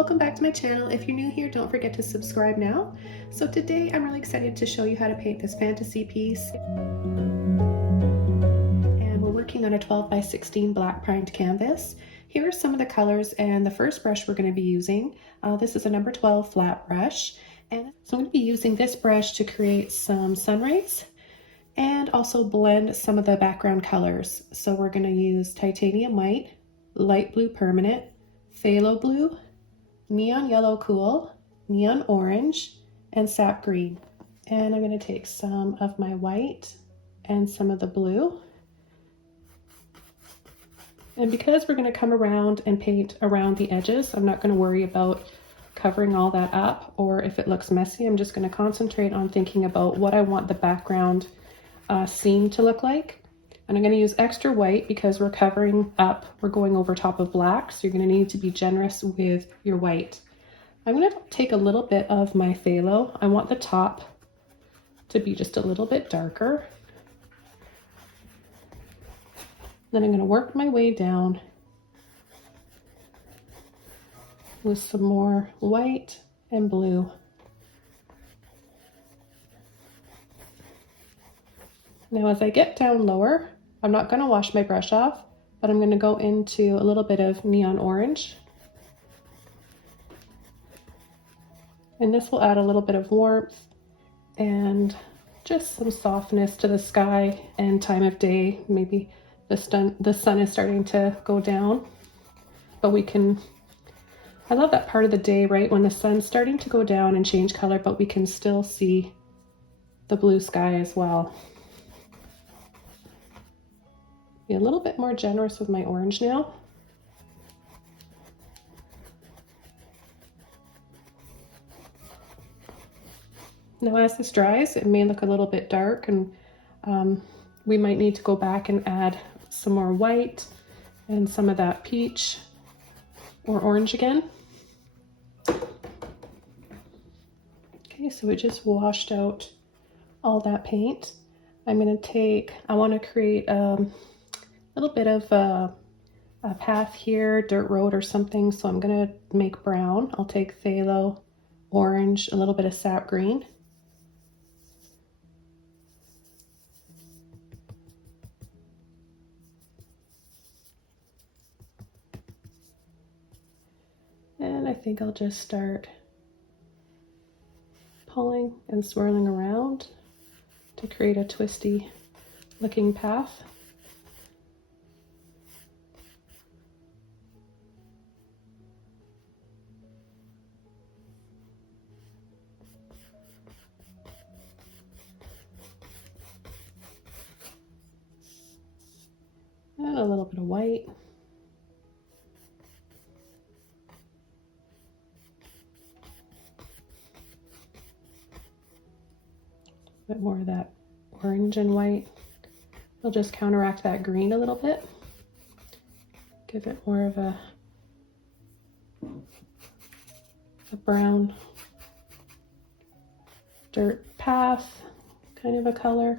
welcome back to my channel. If you're new here, don't forget to subscribe now. So today I'm really excited to show you how to paint this fantasy piece. And we're working on a 12 by 16 black primed canvas. Here are some of the colors, and the first brush we're going to be using, this is a number 12 flat brush. And so I'm going to be using this brush to create some sun rays and also blend some of the background colors. So we're going to use titanium white, light blue permanent, phthalo blue, neon yellow cool, neon orange, and sap green. And I'm going to take some of my white and some of the blue. And because we're going to come around and paint around the edges, I'm not going to worry about covering all that up, or if it looks messy, I'm just going to concentrate on thinking about what I want the background scene to look like. And I'm going to use extra white because we're covering up, we're going over top of black, so you're going to need to be generous with your white. I'm going to take a little bit of my phthalo. I want the top to be just a little bit darker. Then I'm going to work my way down with some more white and blue. Now as I get down lower, I'm not going to wash my brush off, but I'm going to go into a little bit of neon orange. And this will add a little bit of warmth and just some softness to the sky and time of day. Maybe the sun is starting to go down, but I love that part of the day, right, when the sun's starting to go down and change color, but we can still see the blue sky as well. Be a little bit more generous with my orange now. Now as this dries, it may look a little bit dark, and we might need to go back and add some more white and some of that peach or orange again. Okay, so we just washed out all that paint. I'm going to take, I want to create a little bit of a path here, dirt road or something, so I'm going to make brown. I'll take phthalo, orange, a little bit of sap green. And I think I'll just start pulling and swirling around to create a twisty looking path. And a little bit of white. A bit more of that orange and white. We'll just counteract that green a little bit. Give it more of a brown dirt path kind of a color.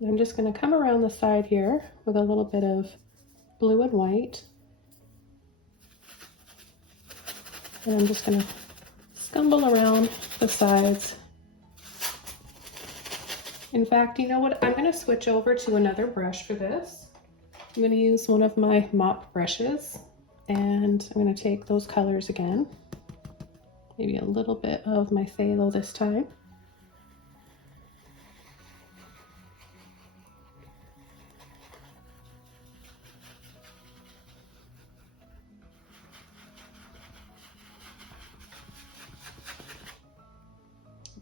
And I'm just going to come around the side here with a little bit of blue and white. And I'm just going to scumble around the sides. In fact, you know what? I'm going to switch over to another brush for this. I'm going to use one of my mop brushes, and I'm going to take those colors again. Maybe a little bit of my phthalo this time.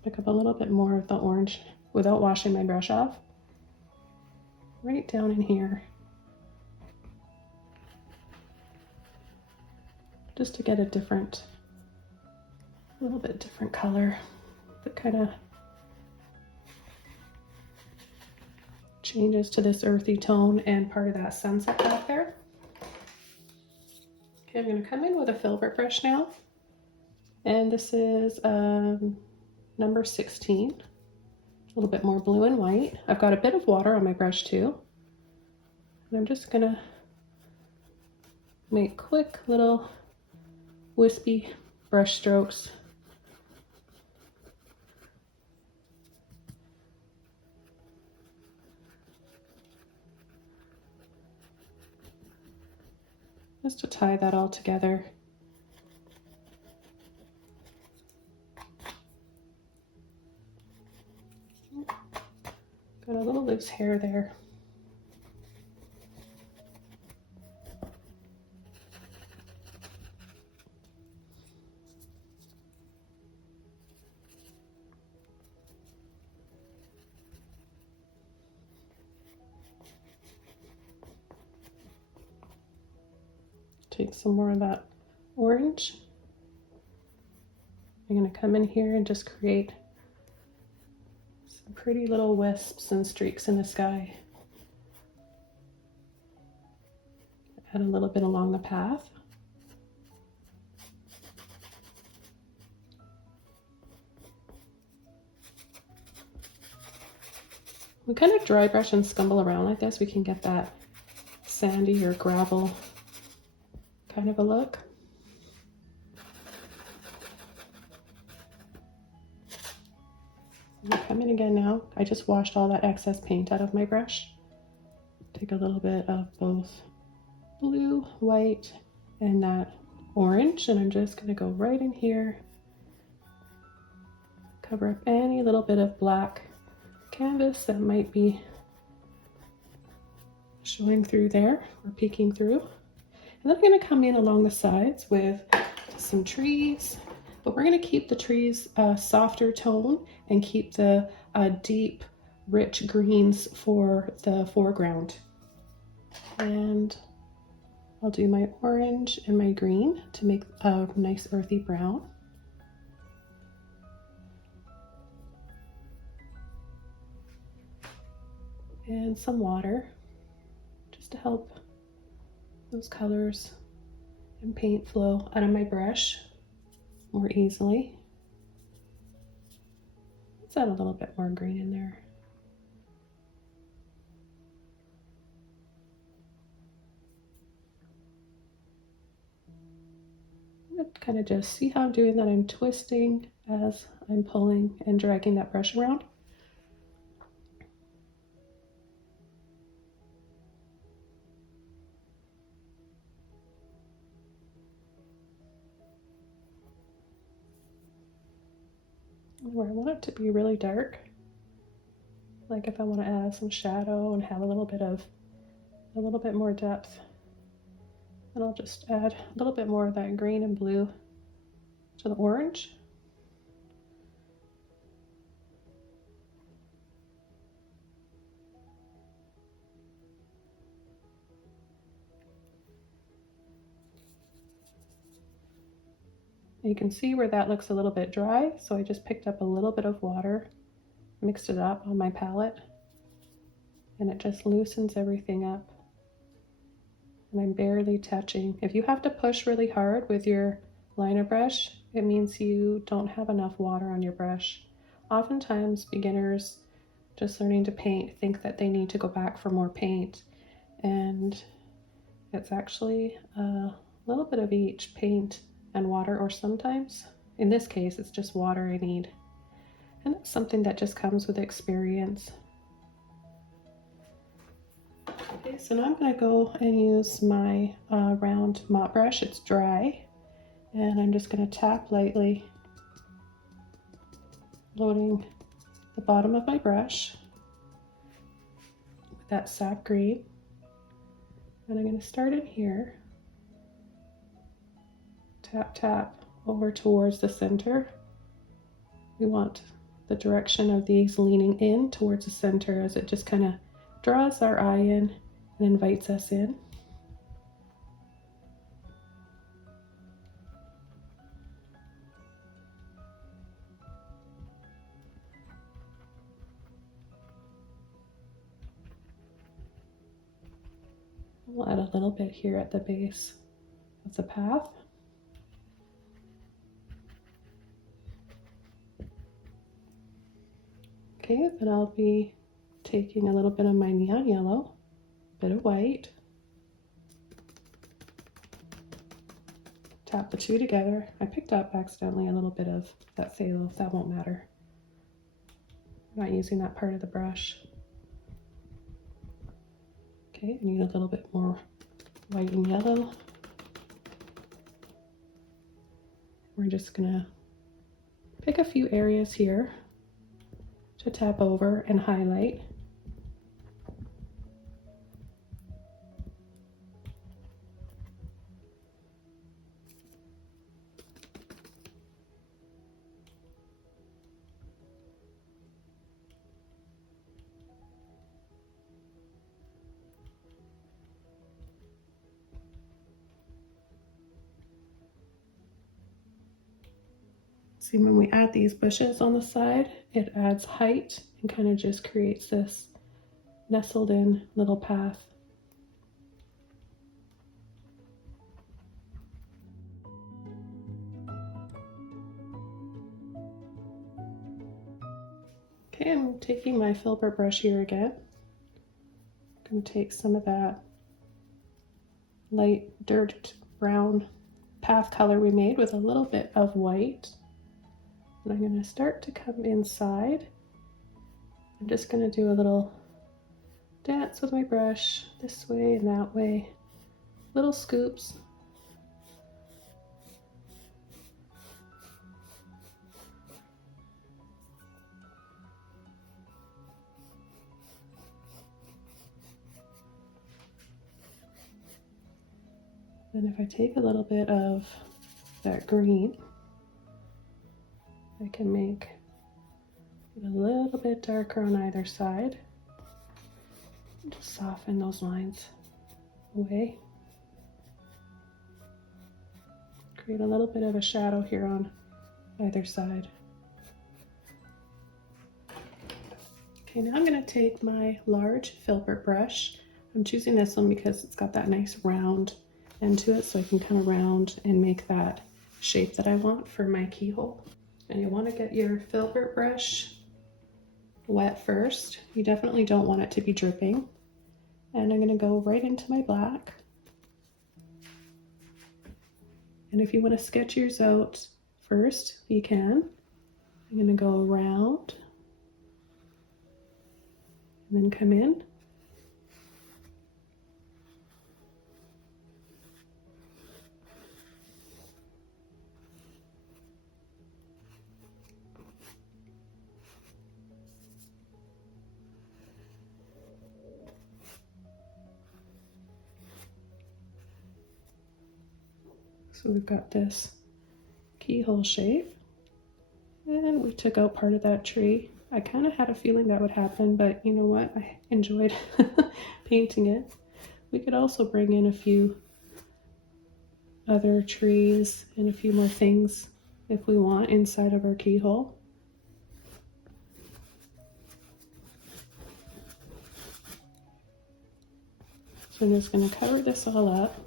Pick up a little bit more of the orange without washing my brush off. Right down in here. Just to get a little bit different color that kind of changes to this earthy tone and part of that sunset back there. Okay, I'm going to come in with a Filbert brush now. And this is number 16. A little bit more blue and white. I've got a bit of water on my brush too. And I'm just gonna make quick little wispy brush strokes. Just to tie that all together. Got a little loose hair there. Take some more of that orange. I'm going to come in here and just create some pretty little wisps and streaks in the sky. Add a little bit along the path. We kind of dry brush and scumble around like this. We can get that sandy or gravel kind of a look. I'm come in again now. I just washed all that excess paint out of my brush. Take a little bit of both blue, white, and that orange, and I'm just going to go right in here. Cover up any little bit of black canvas that might be showing through there or peeking through. And then I'm going to come in along the sides with some trees, but we're going to keep the trees a softer tone and keep the deep, rich greens for the foreground. And I'll do my orange and my green to make a nice earthy brown. And some water just to help those colors and paint flow out of my brush more easily. Let's add a little bit more green in there. Kind of just see how I'm doing that. I'm twisting as I'm pulling and dragging that brush around. Where I want it to be really dark, like if I want to add some shadow and have a little bit more depth, and I'll just add a little bit more of that green and blue to the orange. You can see where that looks a little bit dry, so I just picked up a little bit of water, mixed it up on my palette, and it just loosens everything up. And I'm barely touching. If you have to push really hard with your liner brush, it means you don't have enough water on your brush. Oftentimes beginners just learning to paint think that they need to go back for more paint, and it's actually a little bit of each, paint and water, or sometimes, in this case, it's just water I need. And that's something that just comes with experience. Okay, so now I'm going to go and use my round mop brush. It's dry, and I'm just going to tap lightly, loading the bottom of my brush with that sap green. And I'm going to start in here. Tap, tap over towards the center. We want the direction of these leaning in towards the center as it just kind of draws our eye in and invites us in. We'll add a little bit here at the base of the path. Okay, then I'll be taking a little bit of my neon yellow, a bit of white, tap the two together. I picked up accidentally a little bit of that phthalo, that won't matter. I'm not using that part of the brush. Okay, I need a little bit more white and yellow. We're just gonna pick a few areas here to tap over and highlight. See, when we add these bushes on the side, it adds height and kind of just creates this nestled in little path. Okay, I'm taking my Filbert brush here again. I'm going to take some of that light dirt brown path color we made with a little bit of white. And I'm going to start to come inside. I'm just going to do a little dance with my brush this way and that way. Little scoops. Then if I take a little bit of that green, I can make it a little bit darker on either side. Just soften those lines away. Create a little bit of a shadow here on either side. Okay, now I'm going to take my large Filbert brush. I'm choosing this one because it's got that nice round end to it, so I can kind of round and make that shape that I want for my keyhole. And you want to get your Filbert brush wet first. You definitely don't want it to be dripping. And I'm going to go right into my black. And if you want to sketch yours out first, you can. I'm going to go around and then come in. So we've got this keyhole shape, and we took out part of that tree. I kind of had a feeling that would happen, but you know what? I enjoyed painting it. We could also bring in a few other trees and a few more things if we want inside of our keyhole. So I'm just going to cover this all up.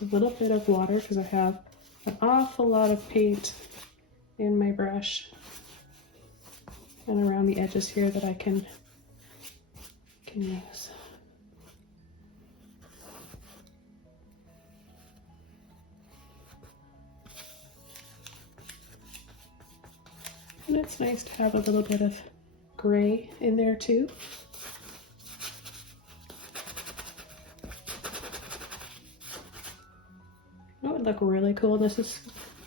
A little bit of water because I have an awful lot of paint in my brush and around the edges here that I can use. And it's nice to have a little bit of gray in there too. That would look really cool. I'm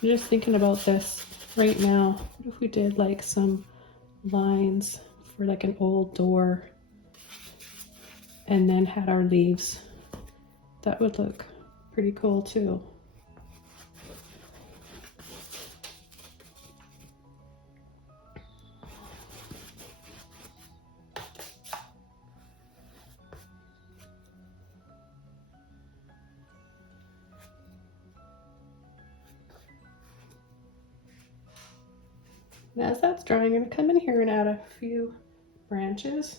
just thinking about this right now. What if we did like some lines for like an old door and then had our leaves? That would look pretty cool too. And as that's drying, I'm going to come in here and add a few branches.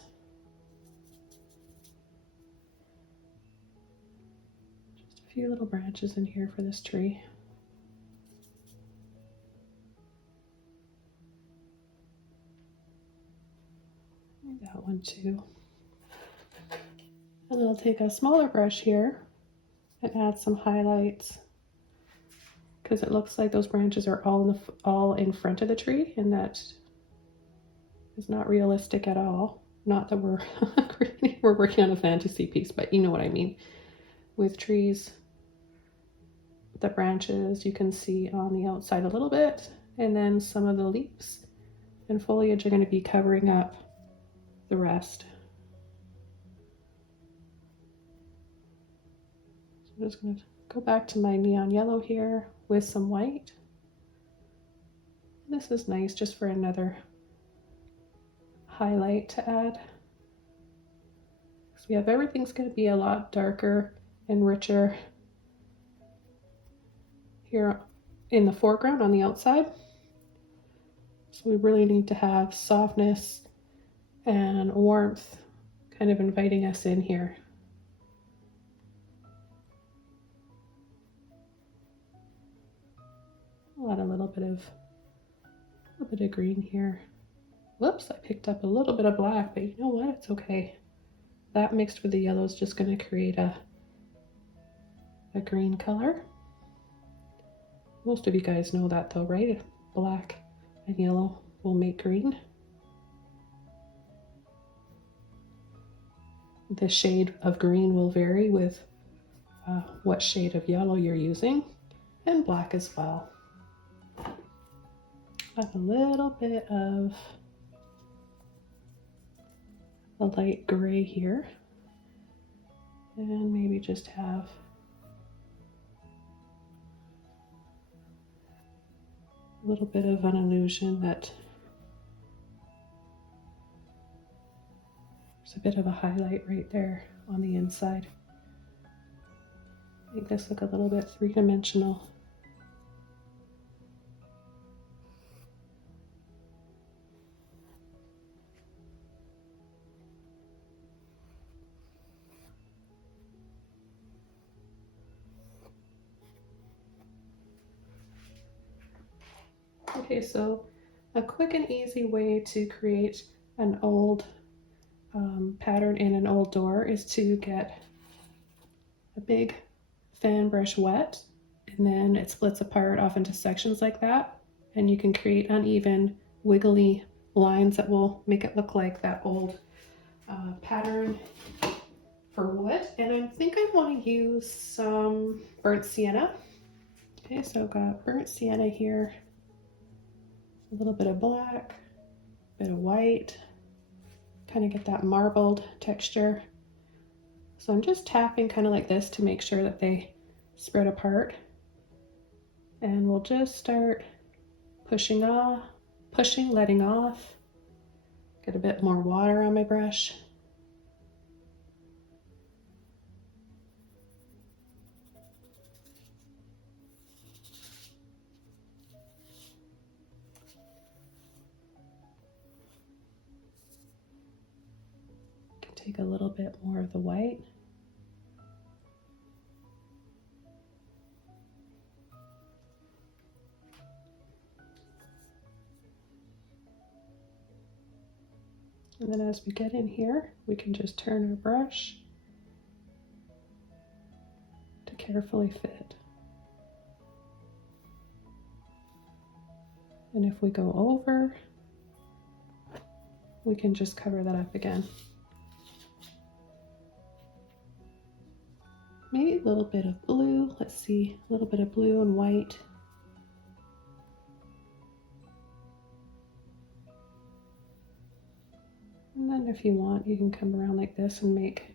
Just a few little branches in here for this tree. too. And then I'll take a smaller brush here and add some highlights, because it looks like those branches are all in front of the tree, and that is not realistic at all. Not that we're we're working on a fantasy piece, but you know what I mean. With trees, the branches you can see on the outside a little bit, and then some of the leaves and foliage are going to be covering up the rest. So I'm just going to go back to my neon yellow here with some white. This is nice just for another highlight to add. So we have everything's going to be a lot darker and richer here in the foreground on the outside. So we really need to have softness and warmth kind of inviting us in here. I'll add a little bit of green here. Whoops, I picked up a little bit of black, but you know what? It's okay. That mixed with the yellow is just going to create a green color. Most of you guys know that though, right? Black and yellow will make green. The shade of green will vary with what shade of yellow you're using, and black as well. Add a little bit of a light gray here, and maybe just have a little bit of an illusion that there's a bit of a highlight right there on the inside. Make this look a little bit three-dimensional. Okay, so a quick and easy way to create an old pattern in an old door is to get a big fan brush wet, and then it splits apart off into sections like that, and you can create uneven, wiggly lines that will make it look like that old pattern for wood. And I think I want to use some burnt sienna. Okay, so I've got burnt sienna here. A little bit of black, a bit of white, kind of get that marbled texture. So I'm just tapping kind of like this to make sure that they spread apart. And we'll just start pushing, letting off. Get a bit more water on my brush. Take a little bit more of the white. And then as we get in here, we can just turn our brush to carefully fit. And if we go over, we can just cover that up again. Maybe a little bit of blue. Let's see, a little bit of blue and white. And then if you want, you can come around like this and make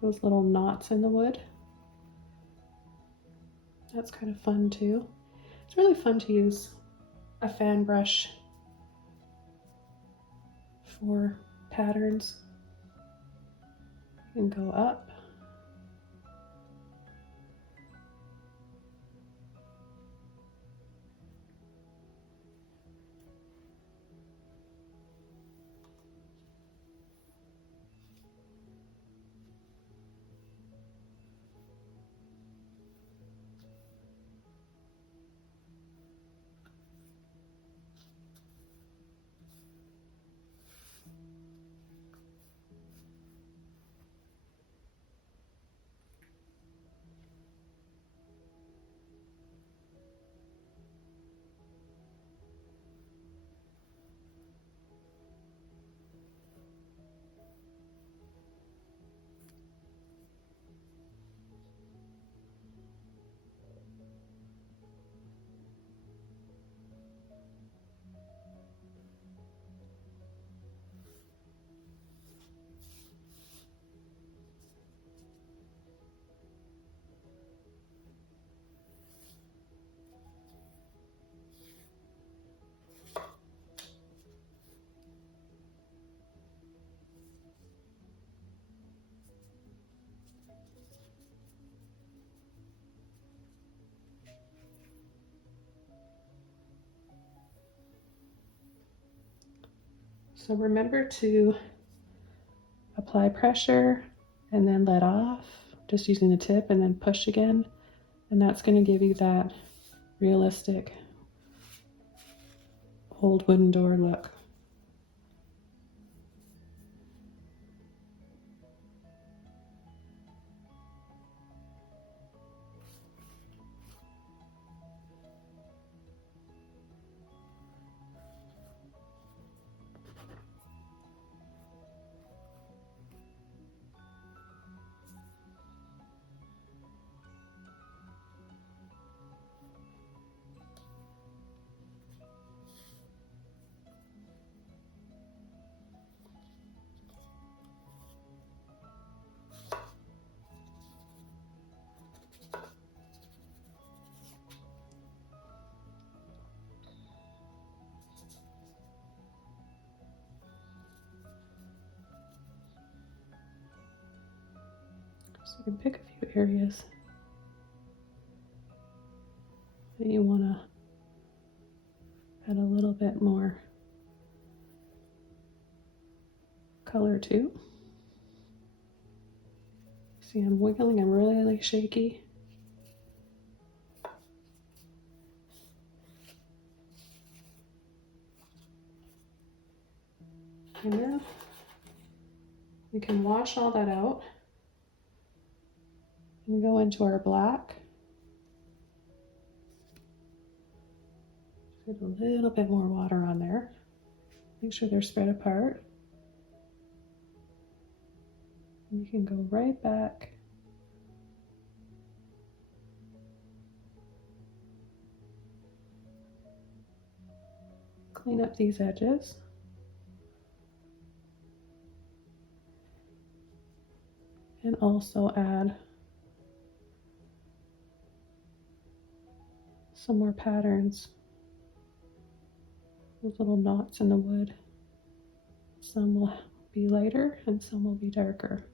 those little knots in the wood. That's kind of fun too. It's really fun to use a fan brush for patterns. You can go up. So remember to apply pressure and then let off, just using the tip, and then push again. And that's going to give you that realistic old wooden door look. So you can pick a few areas that you want to add a little bit more color to. See, I'm wiggling, I'm really shaky. And then we can wash all that out and go into our black. Put a little bit more water on there. Make sure they're spread apart. And you can go right back. Clean up these edges. And also add some more patterns. Those little knots in the wood. Some will be lighter and some will be darker.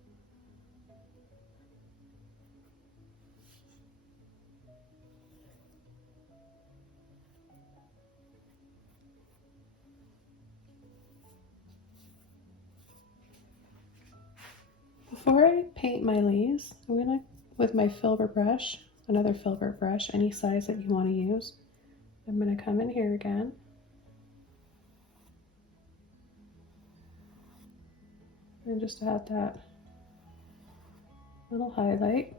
Before I paint my leaves, I'm gonna, with my Filbert brush, another Filbert brush, any size that you want to use, I'm gonna come in here again. And just add that little highlight.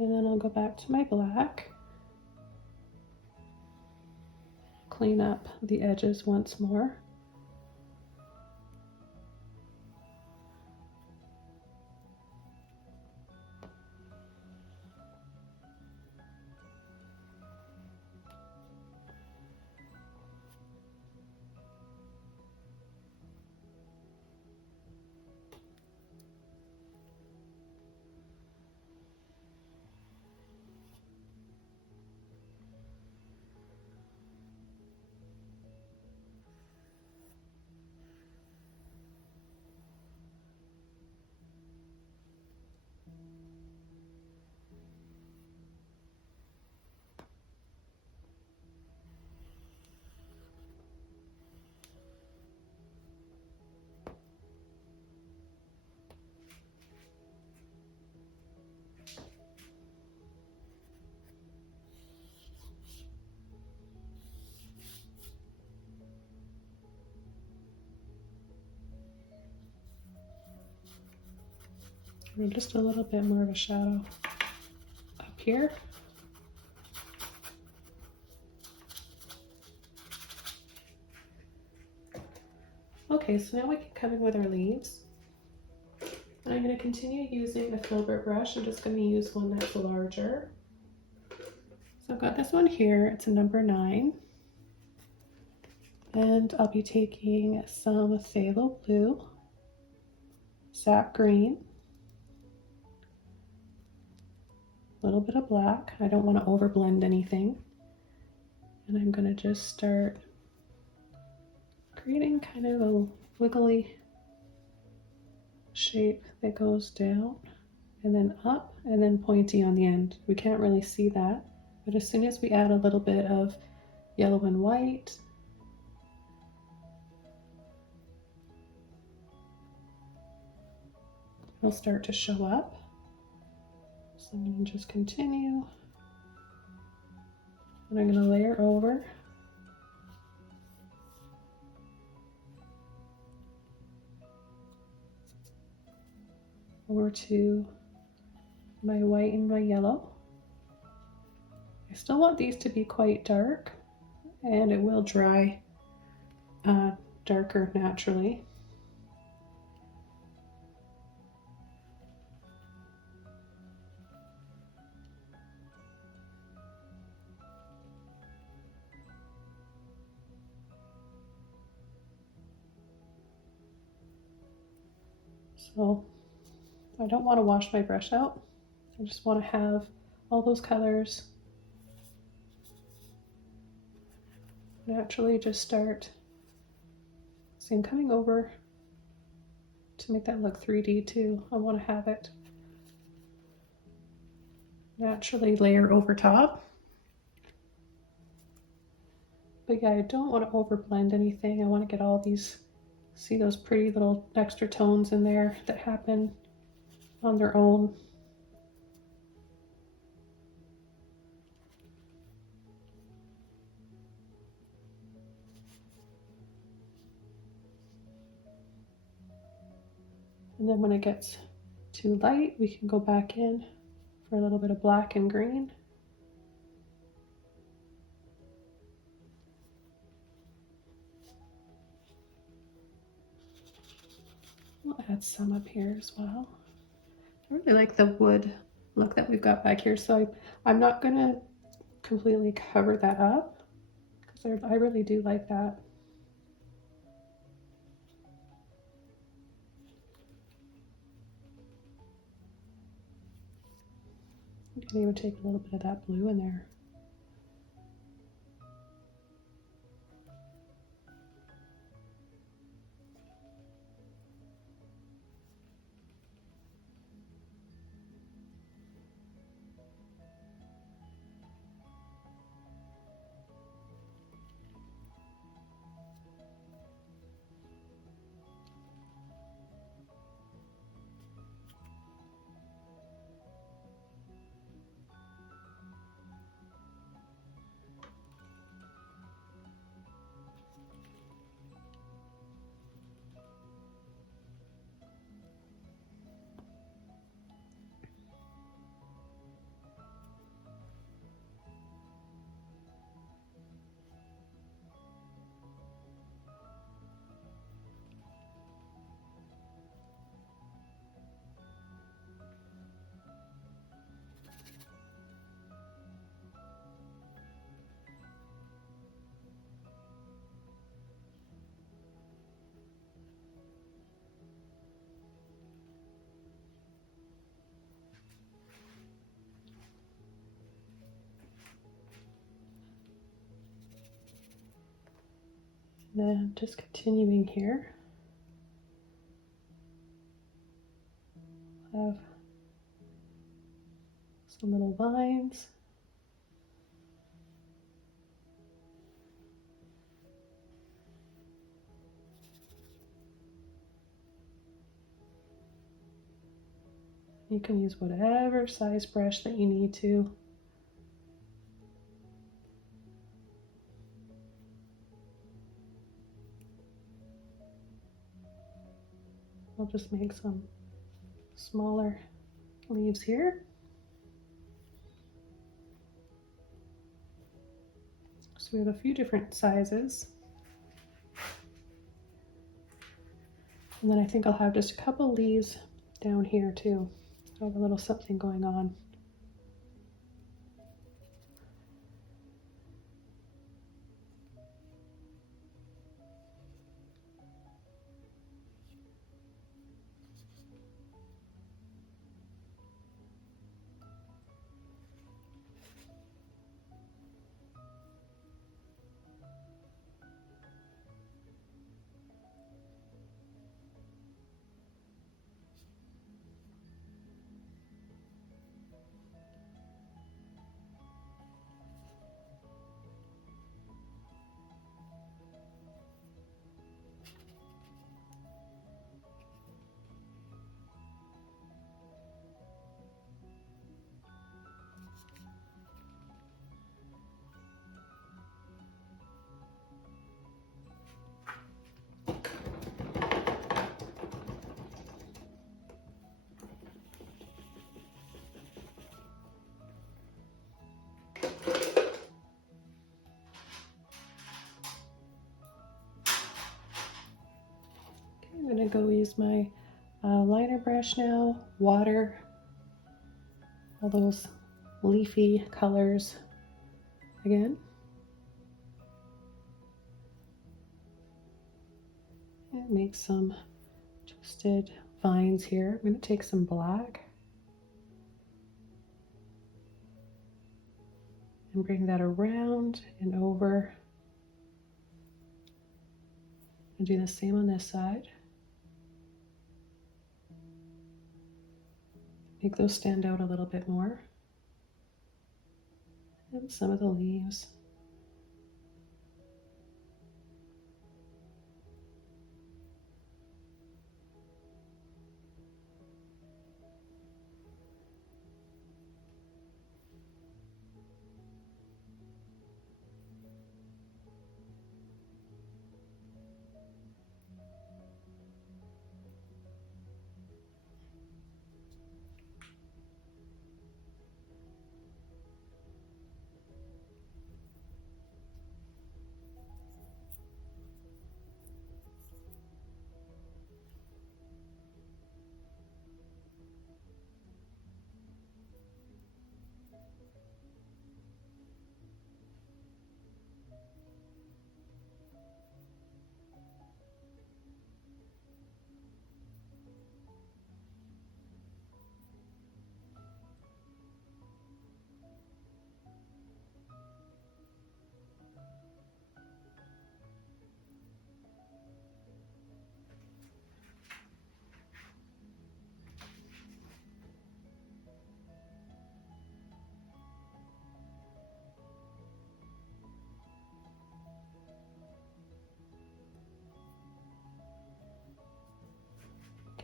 And then I'll go back to my black, clean up the edges once more. And just a little bit more of a shadow up here. Okay, so now we can come in with our leaves. And I'm going to continue using the Filbert brush. I'm just going to use one that's larger. So I've got this one here, it's a number 9. And I'll be taking some phthalo blue, sap green, a little bit of black. I don't want to overblend anything. And I'm going to just start creating kind of a wiggly shape that goes down and then up and then pointy on the end. We can't really see that, but as soon as we add a little bit of yellow and white, it'll start to show up. So I'm going to just continue, and I'm going to layer over. Over to my white and my yellow. I still want these to be quite dark, and it will dry darker naturally. So I don't want to wash my brush out. I just want to have all those colors naturally just start. See, I'm coming over to make that look 3D too. I want to have it naturally layer over top. But yeah, I don't want to overblend anything. I want to get all these, see those pretty little extra tones in there that happen on their own. And then when it gets too light, we can go back in for a little bit of black and green. We'll add some up here as well. I really like the wood look that we've got back here, so I'm not gonna completely cover that up because I really do like that. You can even take a little bit of that blue in there. Then just continuing here, I have some little vines. You can use whatever size brush that you need to. I'll just make some smaller leaves here. So we have a few different sizes. And then I think I'll have just a couple leaves down here too. I have a little something going on. I'm gonna go use my liner brush now, water all those leafy colors again. And make some twisted vines here. I'm going to take some black and bring that around and over. And do the same on this side. Make those stand out a little bit more. And some of the leaves.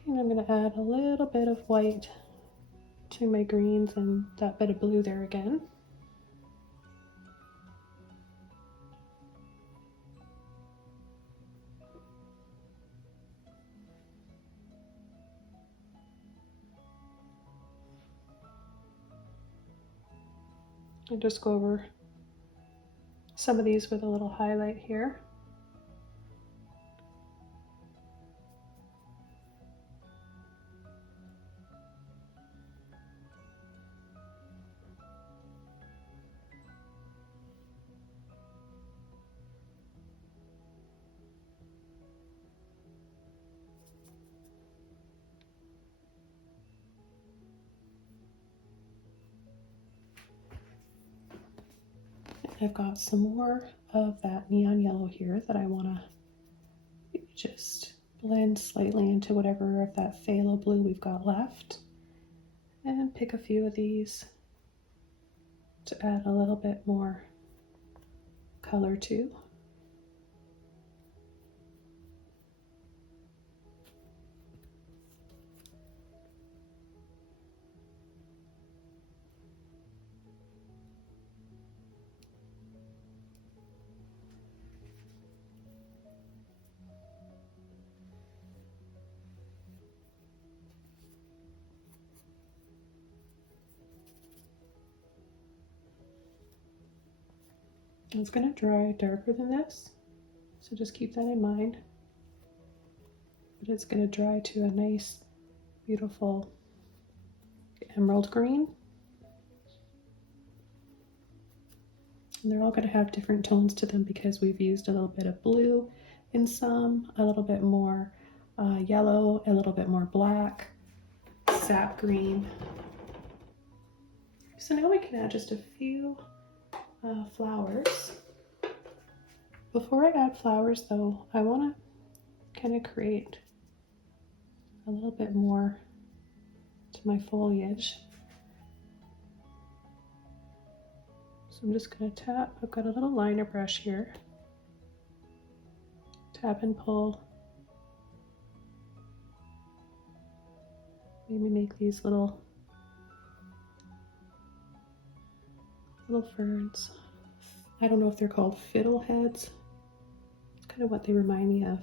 And I'm going to add a little bit of white to my greens and that bit of blue there again. And just go over some of these with a little highlight here. I've got some more of that neon yellow here that I want to just blend slightly into whatever of that phthalo blue we've got left. And pick a few of these to add a little bit more color to. It's going to dry darker than this, so just keep that in mind. But it's going to dry to a nice, beautiful emerald green. And they're all going to have different tones to them because we've used a little bit of blue in some, a little bit more yellow, a little bit more black, sap green. So now we can add just a few flowers. Before I add flowers though, I want to kind of create a little bit more to my foliage. So I'm just going to tap, I've got a little liner brush here. Tap and pull. Maybe make these little ferns. I don't know if they're called fiddleheads. It's kind of what they remind me of.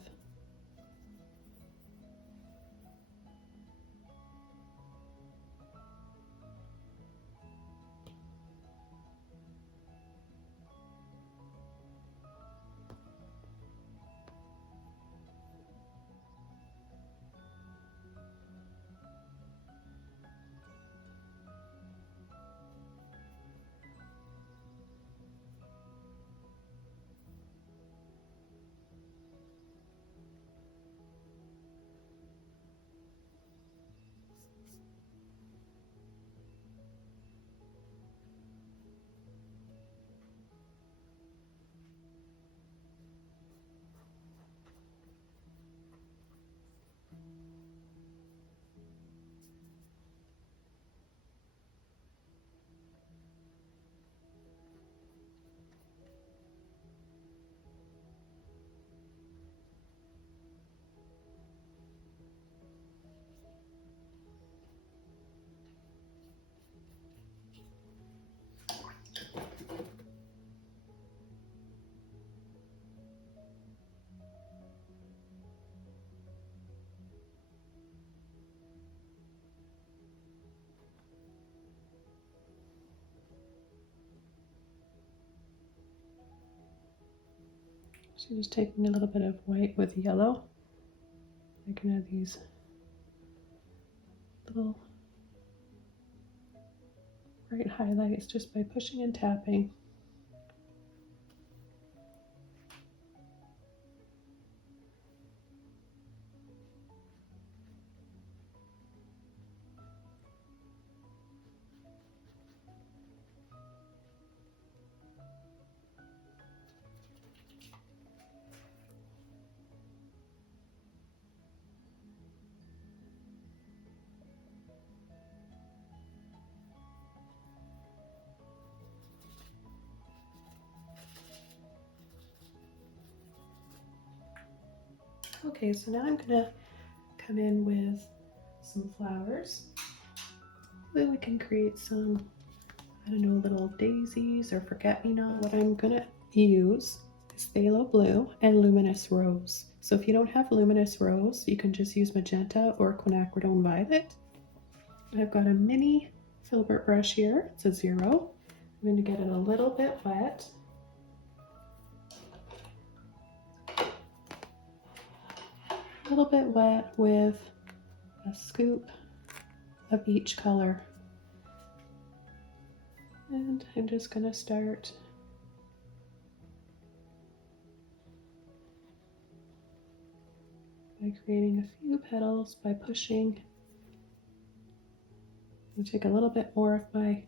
So just taking a little bit of white with yellow. I can add these little bright highlights just by pushing and tapping. Okay, so now I'm gonna come in with some flowers. Then we can create some, I don't know, little daisies or forget-me-not. What I'm gonna use is Phthalo blue and luminous rose. So if you don't have luminous rose, you can just use magenta or quinacridone violet. I've got a mini Filbert brush here. It's a 0. I'm going to get it a little bit wet. A little bit wet with a scoop of each color. And I'm just going to start by creating a few petals by pushing. I'll take a little bit more of my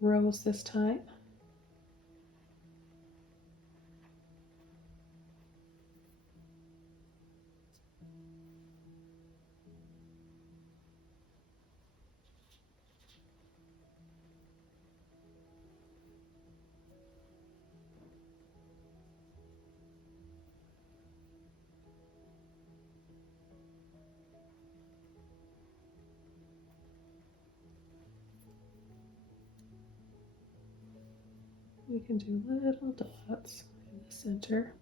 rose this time. We can do little dots in the center.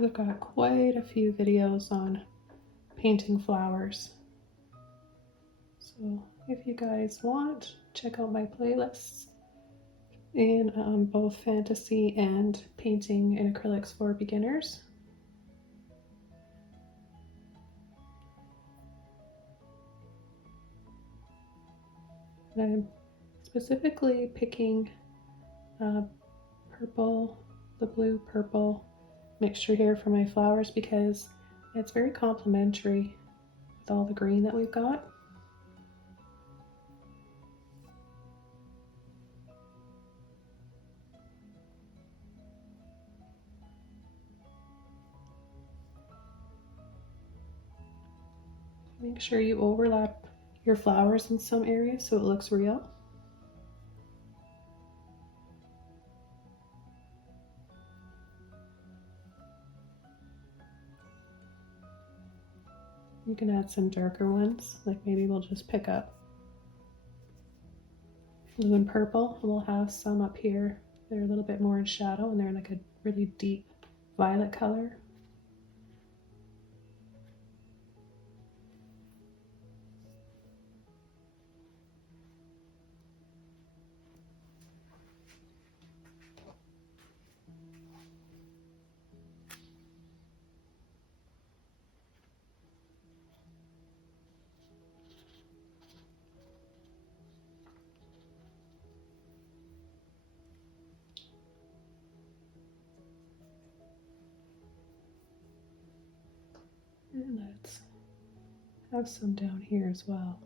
I've got quite a few videos on painting flowers. So if you guys want, check out my playlists in both fantasy and painting in acrylics for beginners. And I'm specifically picking purple, the blue purple mixture here for my flowers because it's very complementary with all the green that we've got. Make sure you overlap your flowers in some areas so it looks real. You can add some darker ones, like maybe we'll just pick up blue and purple, and we'll have some up here. They're a little bit more in shadow and they're like a really deep violet color. And let's have some down here as well.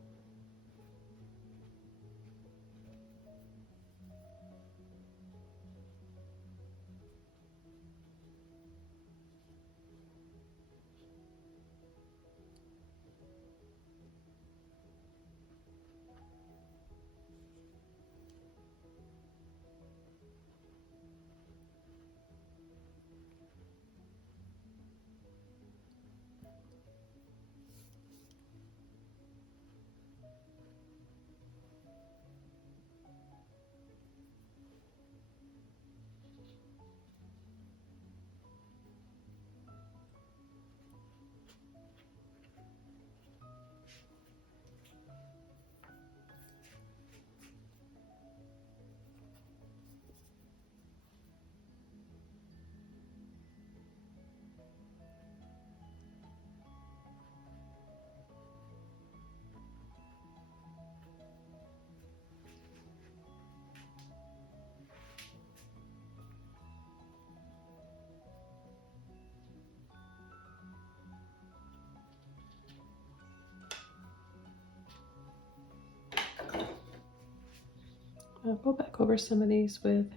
I'll go back over some of these with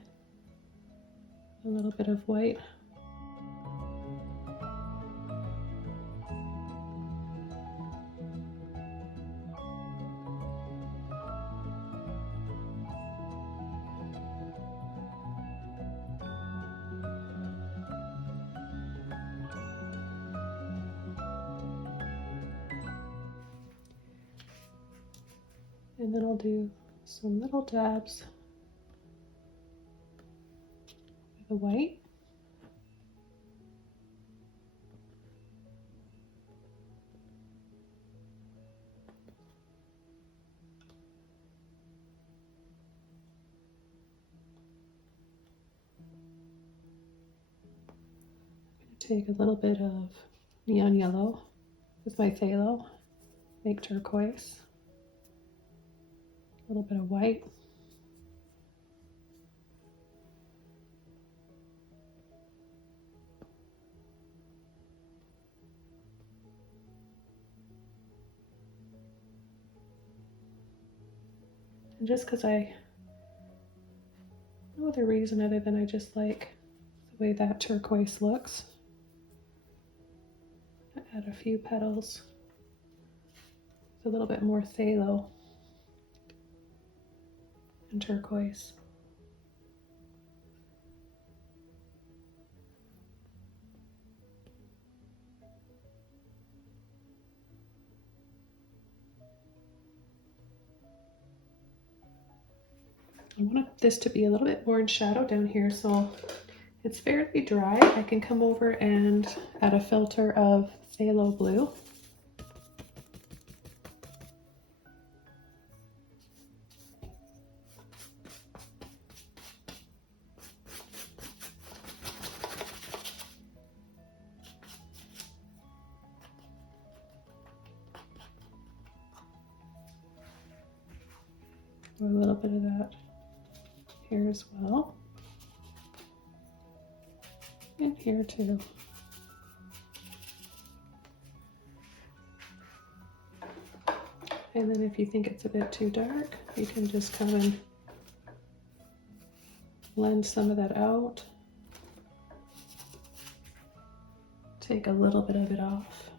a little bit of white. And then I'll do some little dabs with the white. Take a little bit of neon yellow with my phthalo, make turquoise, a little bit of white, and just because no other reason other than I just like the way that turquoise looks. Add a few petals with a little bit more phthalo and turquoise. I want this to be a little bit more in shadow down here, so it's fairly dry. I can come over and add a filter of phthalo blue. A little bit of that here as well. And here too. And then if you think it's a bit too dark, you can just come and blend some of that out. Take a little bit of it off.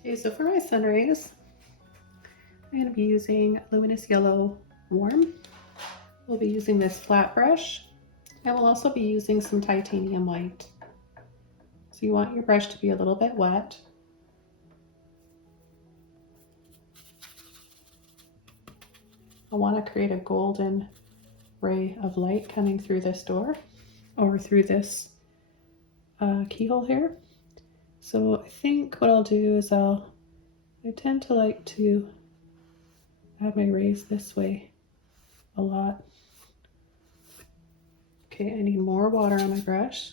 Okay, so for my sun rays, I'm going to be using Luminous Yellow Warm. We'll be using this flat brush, and we'll also be using some titanium white. So you want your brush to be a little bit wet. I want to create a golden ray of light coming through this door or through this keyhole here. So I think what I'll do is I tend to like to add my rays this way a lot. Okay, I need more water on my brush.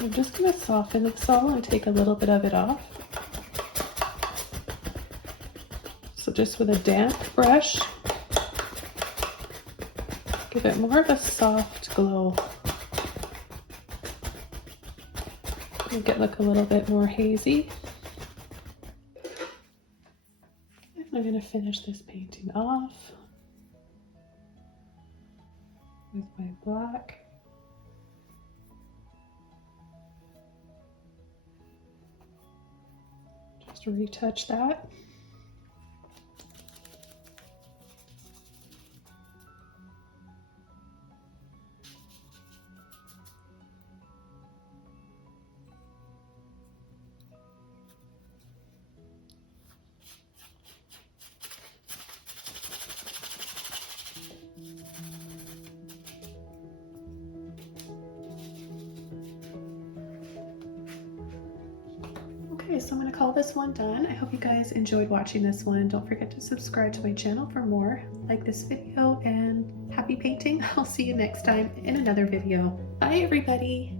I'm just going to soften this all and take a little bit of it off. So just with a damp brush, give it more of a soft glow. Make it look a little bit more hazy. And I'm going to finish this painting off with my black. Just retouch that. Okay, so I'm going to call this one done. I hope you guys enjoyed watching this one. Don't forget to subscribe to my channel for more. Like this video and happy painting. I'll see you next time in another video. Bye everybody.